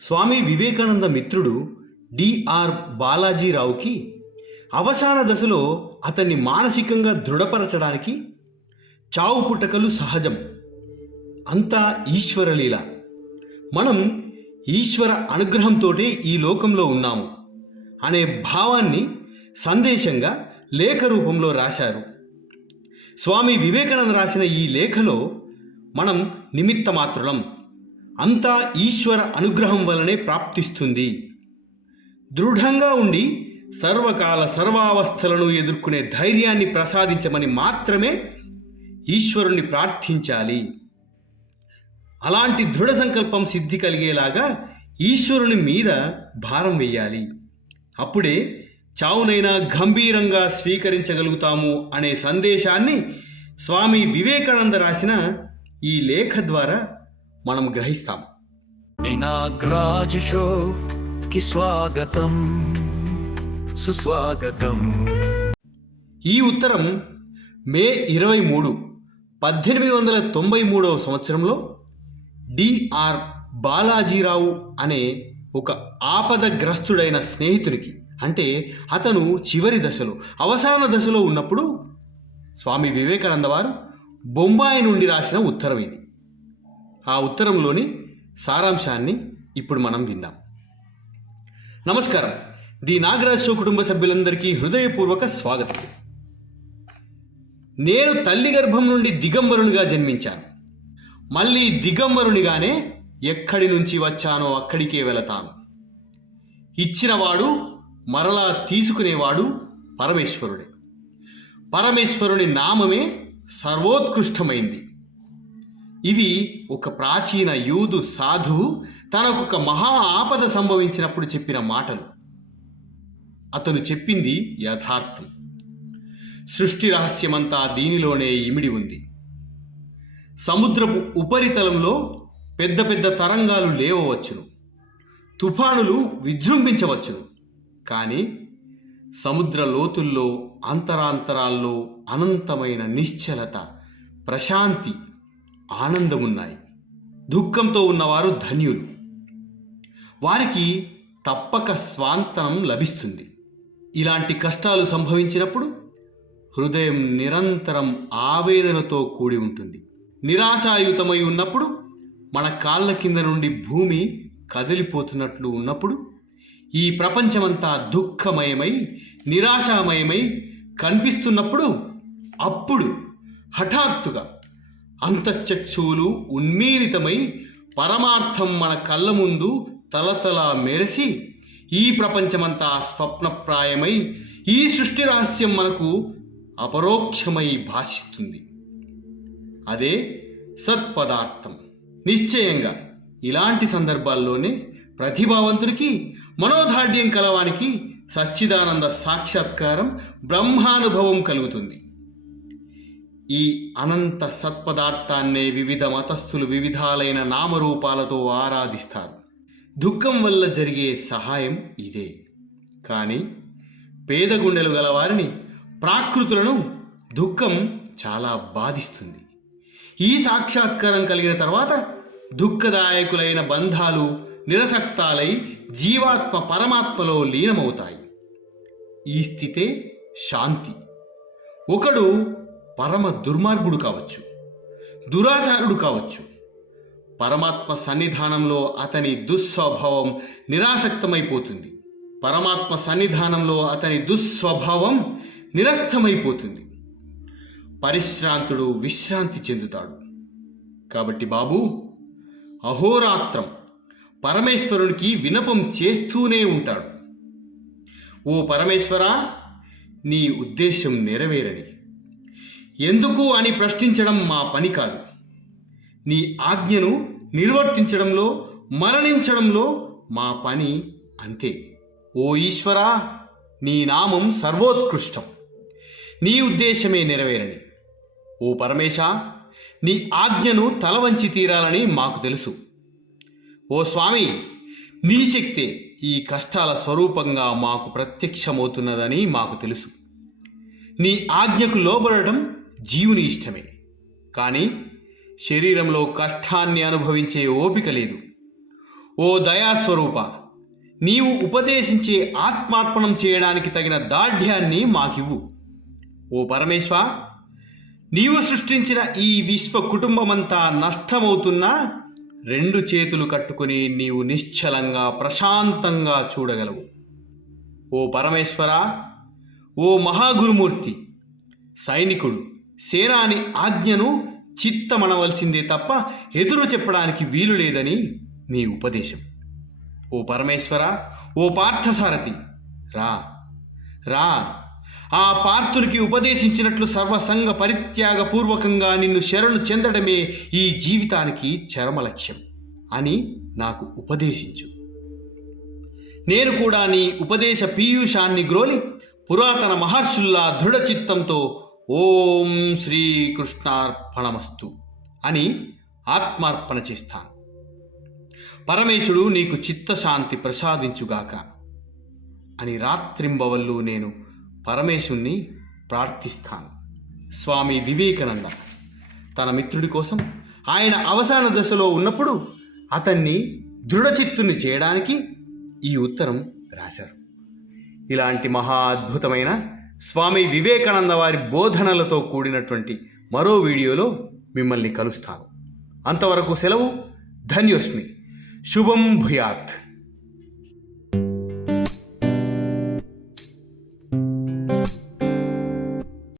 స్వామి వివేకానంద మిత్రుడు డిఆర్ బాలాజీరావుకి అవసాన దశలో అతన్ని మానసికంగా దృఢపరచడానికి చావు పుట్టకలు సహజం. అంతా ఈశ్వరలీల మనం ఈశ్వర అనుగ్రహంతోటే ఈ లోకంలో ఉన్నాము అనే భావాన్ని సందేశంగా లేఖ రూపంలో రాశారు. స్వామి వివేకానంద రాసిన ఈ లేఖలో మనం నిమిత్త మాత్రులం అంతా ఈశ్వర అనుగ్రహం వలనే ప్రాప్తిస్తుంది. దృఢంగా ఉండి సర్వకాల సర్వావస్థలను ఎదుర్కొనే ధైర్యాన్ని ప్రసాదించమని మాత్రమే ఈశ్వరుణ్ణి ప్రార్థించాలి. అలాంటి దృఢ సంకల్పం సిద్ధి కలిగేలాగా ఈశ్వరుని మీద భారం వేయాలి. అప్పుడే చావునైనా గంభీరంగా స్వీకరించగలుగుతాము అనే సందేశాన్ని స్వామి వివేకానంద రాసిన ఈ లేఖ ద్వారా మనం గ్రహిస్తాం స్వాగతం. సుస్వాగతం. ఈ ఉత్తరం మే ఇరవై మూడు పద్దెనిమిది వందల తొంభై మూడవ సంవత్సరంలో డిఆర్ బాలాజీరావు అనే ఒక ఆపదగ్రస్తుడైన స్నేహితునికి అంటే అతను చివరి దశలో అవసాన దశలో ఉన్నప్పుడు స్వామి వివేకానంద వారు బొంబాయి నుండి రాసిన ఉత్తరం ఇది. ఆ ఉత్తరంలోని సారాంశాన్ని ఇప్పుడు మనం విందాం. నమస్కారం. ది నాగరాజ్ షో కుటుంబ సభ్యులందరికీ హృదయపూర్వక స్వాగతం. నేను తల్లి గర్భం నుండి దిగంబరునిగా జన్మించాను. మళ్ళీ దిగంబరునిగానే ఎక్కడి నుంచి వచ్చానో అక్కడికే వెళతాను. ఇచ్చినవాడు మరలా తీసుకునేవాడు పరమేశ్వరుడే. పరమేశ్వరుని నామమే సర్వోత్కృష్టమైంది. ఇది ఒక ప్రాచీన యూదు సాధువు తనకొక మహా ఆపద సంభవించినప్పుడు చెప్పిన మాటలు. అతను చెప్పింది యథార్థం. సృష్టి రహస్యమంతా దీనిలోనే ఇమిడి ఉంది. సముద్రపు ఉపరితలంలో పెద్ద పెద్ద తరంగాలు లేవవచ్చును. తుఫానులు విజృంభించవచ్చును. కానీ సముద్ర లోతుల్లో అంతరాంతరాల్లో అనంతమైన నిశ్చలత ప్రశాంతి ఆనందమున్నాయి. దుఃఖంతో ఉన్నవారు ధన్యులు. వారికి తప్పక స్వాంతనం లభిస్తుంది. ఇలాంటి కష్టాలు సంభవించినప్పుడు హృదయం నిరంతరం ఆవేదనతో కూడి ఉంటుంది. నిరాశాయుతమై ఉన్నప్పుడు మన కాళ్ళ కింద నుండి భూమి కదిలిపోతున్నట్లు ఉన్నప్పుడు ఈ ప్రపంచమంతా దుఃఖమయమై నిరాశామయమై కనిపిస్తున్నప్పుడు అప్పుడు హఠాత్తుగా అంతఃచక్షువులు ఉన్మీలితమై పరమార్థం మన కళ్ళ ముందు తలతల మెరిసి ఈ ప్రపంచమంతా స్వప్నప్రాయమై ఈ సృష్టి రహస్యం మనకు అపరోక్షమై భాషిస్తుంది. అదే సత్పదార్థం. నిశ్చయంగా ఇలాంటి సందర్భాల్లోనే ప్రతిభావంతుడికి మనోధార్ఢ్యం కలవానికి సచ్చిదానంద సాక్షాత్కారం బ్రహ్మానుభవం కలుగుతుంది. ఈ అనంత సత్పదార్థాన్నే వివిధ మతస్థులు వివిధాలైన నామరూపాలతో ఆరాధిస్తారు. దుఃఖం వల్ల జరిగే సహాయం ఇదే. కానీ పేద గుండెలు గల వారిని ప్రాకృతులను దుఃఖం చాలా బాధిస్తుంది. ఈ సాక్షాత్కారం కలిగిన తర్వాత దుఃఖదాయకులైన బంధాలు నిరసక్తాలై జీవాత్మ పరమాత్మలో లీనమవుతాయి. ఈ స్థితే శాంతి. ఒకడు పరమ దుర్మార్గుడు కావచ్చు దురాచారుడు కావచ్చు. పరమాత్మ సన్నిధానంలో అతని దుస్వభావం నిరాసక్తమైపోతుంది. పరమాత్మ సన్నిధానంలో అతని దుస్వభావం నిరస్తమైపోతుంది. పరిశ్రాంతుడు విశ్రాంతి చెందుతాడు. కాబట్టి బాబు అహోరాత్రం పరమేశ్వరునికి వినపం చేస్తూనే ఉంటాడు. ఓ పరమేశ్వరా నీ ఉద్దేశం నెరవేరని. ఎందుకు అని ప్రశ్నించడం మా పని కాదు. నీ ఆజ్ఞను నిర్వర్తించడంలో మరణించడంలో మా పని అంతే. ఓ ఈశ్వరా నీ నామం సర్వోత్కృష్టం. నీ ఉద్దేశమే నెరవేరని. ఓ పరమేశ నీ ఆజ్ఞను తలవంచి తీరాలని మాకు తెలుసు. ఓ స్వామి నీ శక్తే ఈ కష్టాల స్వరూపంగా మాకు ప్రత్యక్షమవుతున్నదని మాకు తెలుసు. నీ ఆజ్ఞకు లోబడటం జీవుని ఇష్టమే. కానీ శరీరంలో కష్టాన్ని అనుభవించే ఓపిక లేదు. ఓ దయాస్వరూప నీవు ఉపదేశించే ఆత్మార్పణం చేయడానికి తగిన దాఢ్యాన్ని మాకివ్వు. ఓ పరమేశ్వ నీవు సృష్టించిన ఈ విశ్వ కుటుంబమంతా నష్టమవుతున్నా రెండు చేతులు కట్టుకుని నీవు నిశ్చలంగా ప్రశాంతంగా చూడగలవు. ఓ పరమేశ్వర ఓ మహాగురుమూర్తి సైనికుడు సేనాని ఆజ్ఞను చిత్తమనవలసిందే తప్ప ఎదురు చెప్పడానికి వీలు లేదని నీ ఉపదేశం. ఓ పరమేశ్వర ఓ పార్థసారథి రా రా. ఆ పార్థునికి ఉపదేశించినట్లు సర్వసంగ పరిత్యాగపూర్వకంగా నిన్ను శరణు చెందడమే ఈ జీవితానికి చరమ లక్ష్యం అని నాకు ఉపదేశించు. నేను కూడా నీ ఉపదేశ పీయూషాన్ని గ్రోలి పురాతన మహర్షుల్లా దృఢ చిత్తంతో ఓం శ్రీకృష్ణార్పణమస్తు అని ఆత్మార్పణ చేస్తాను. పరమేశుడు నీకు చిత్తశాంతి ప్రసాదించుగాక అని రాత్రింబవల్లు నేను పరమేశుణ్ణి ప్రార్థిస్తాను. స్వామి వివేకానంద తన మిత్రుడి కోసం ఆయన అవసాన దశలో ఉన్నప్పుడు అతన్ని దృఢచిత్తుని చేయడానికి ఈ ఉత్తరం రాశారు. ఇలాంటి మహా అద్భుతమైన స్వామి వివేకానంద వారి బోధనలతో కూడినటువంటి మరో వీడియోలో మిమ్మల్ని కలుస్తాను. అంతవరకు సెలవు. ధన్యోస్మి. శుభం భూయాత్.